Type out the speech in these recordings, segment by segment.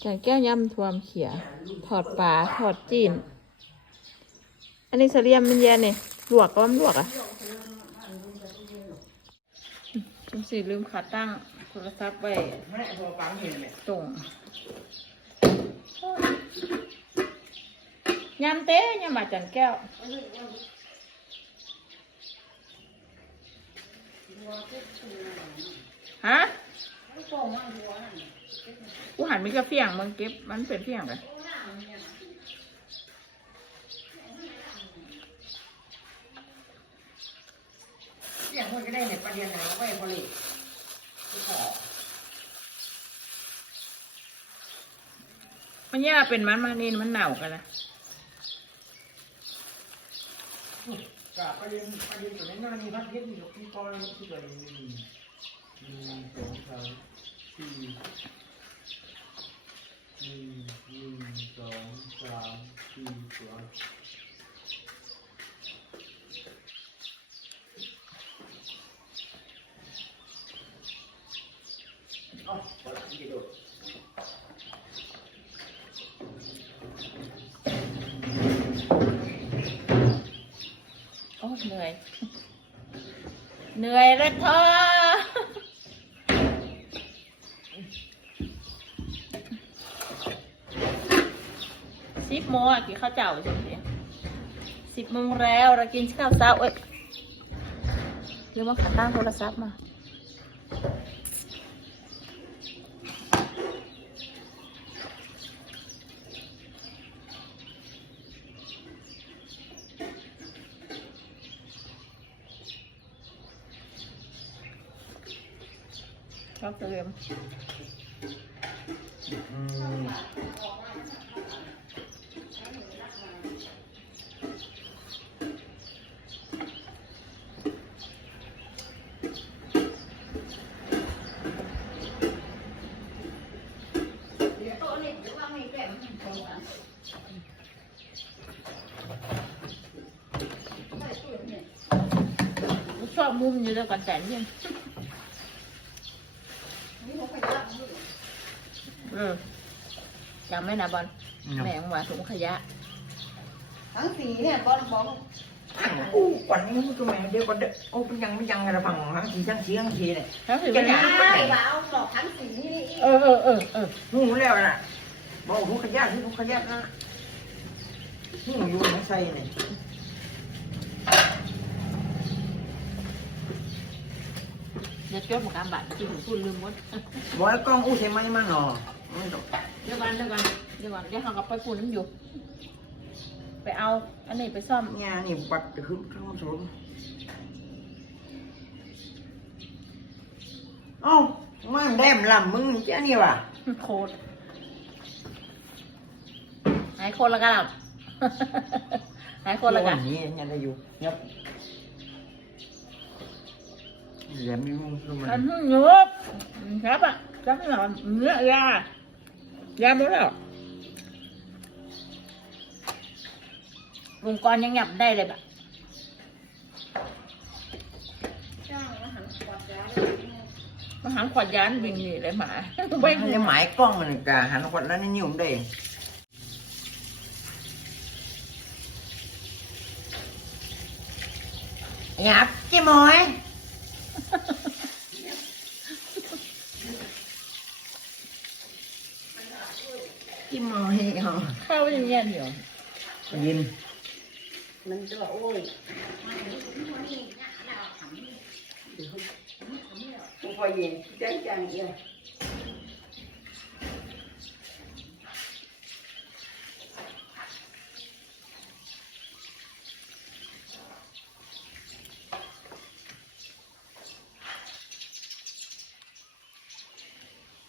แกงแก้วยำทวมเขีย ถอดปลาถอดจีน อันนี้เสลียมมันแย่เนี่ยลวกก็มันลวกอะจุงสีลืมขาตั้งโทรศัพท์ไว้แม่พอปังเห็นไหมตรงยำเต้ยำบาจันแก้วฮะ กูหันมีกระเฟียงมึงเก็บ มันเป็นเฟียงเลยอย่างคนก็ได้ในประเด็นไหนไว้ผลิตขอมันแย่เป็นมันมานี่มันหนาวกันนะกับประเด็นประเด็นอยู่ในหน้านี้พัดเย็นอยู่ที่ก้อนที่เกิด หนึ่งสองสามสี่หนึ่งหนึ่งสองสามสี่ตัวอ๋อปวดที่ดดโอ้เหนื่อย เหนื่อยแล้วท้อ สิบโมงอะกี่ข้าวเจ้าใช่ไหมสิบโมงแล้วเรากินข้าวเช้าเอ้ยเรียกว่าขาตั้งโทรศัพท์มาชอบเตรียม ชอบมุมอยู่แล้วกันแต่เนี่ยเออจำไหม่นะบอลแม่งว่าถุงขยะทั้งสีเนี่ยบอลบอกอู้ก่อนนี้มันก็แม่เดี๋ยวก็เด็กโอ้เป็นยังไม่ยังอะไรฟังทั้งทีทั้งทีทั้งทีเนี่ยแล้วถือว่าอย่างไม่ว่าเอาดอกทั้งสีนี่เออเออเออเออหูแล้วน่ะ บอกหูขยันที่หูขยันนะหูอยู่ในใส่เนี่ยเดี๋ยวจดหมกการบัตรที่ผมพูดลืมหมดบอกไอ้กล้องอู้ใช่ไหมมั่งเนาะไม่ต้องเดี๋ยวก่อนเดี๋ยวก่อนเดี๋ยวก่อนเดี๋ยวเขากลับไปพูดน้ำอยู่ ไปเอาอันนี้ไปซ่อมเนี่ยนี่บัดจะขึ้นข้างสูงเอ้ามั่งแดมลำมึงเจ้านี่ว่ะโคตร หายคนละกันอะหายคนละกัน นี่ยังได้อยู่ยับแหลมมีมุมคือมันอันนี้เงือบครับอะจังหน่อยเนื้อยายาหมดแล้วลุงกรยังหยับได้เลยแบบจ้างอาหารขวดยามาหาขวดยานวิ่งหนีเลยหมาไปมันจะหมายกล้องมันกะหันคนแล้วนี่นิ่มได้หยับเจ้มอยจิ้มมอยเหรอเข้าอย่างเงี้ยเดี ยวยินมันจะโอ้ยผู้พอยินจังจัง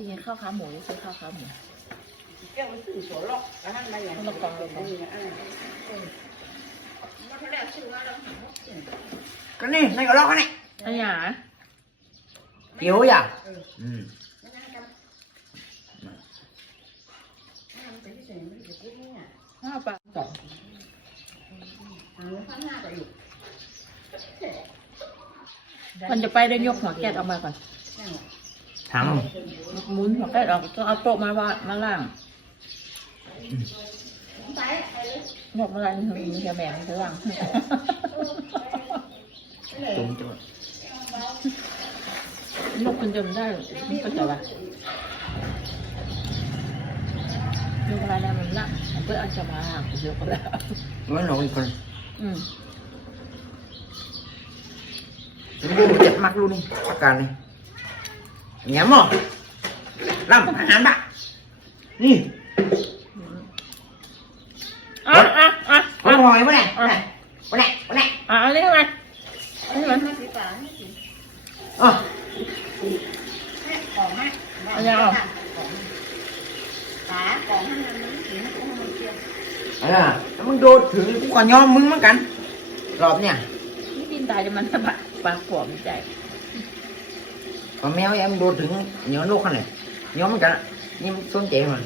ที่กินข้าวขาหมูหรือซื้อข้าวขาหมูแกจ้าไปซื้อสวนหรอกแล้วท่านมาอย่างนี้อ่ามาแล้วซื้อมาแล้วหาหมดเก็นี่ในกระรอกนี่อันหยาเกี่ยวอย่าอืมไม่น่ากันทำไปที่ไหนไม่ได้กินเขียห้าปลาสองทางข้างหน้าก็อยู่มันจะไปได้ยกหัวแกะออกมาก่อน ทางหมุนหัวแกะออกต้องเอาโต๊ะมาว่ามาล่างไปไปเลยยกมาล่างมีแค่แม่มันจะล่างไปเลยจุ่มจุ่มยกมันจนได้ก็จะว่ายกอะไรแล้วมันล่างมันก็เอาจะมาล่างยกแล้วงั้นหนูอีกคนอืมมันดูเจ็บมากรู้นี่อาการนี่ แง่หมอลำอาหารบะนี่อะอะอะหอยหอยวะเนี่ยวะเนี่ยวะเนี่ยอะอันนี้ทำไมอันนี้มันมาสีฟ้าไม่สีอ๋อแม่ของแม่ฝาของให้มันสีมันก็มันเกี่ยวเออแล้วมึงโดดถึงกูก็ยอมมึงเหมือนกันรอบเนี่ยนี่กินตายจะมันปากปากปวดใจ còn mèo em đua trứng nhớ nô này. Nhóm cả nhưng xuống chạy mà.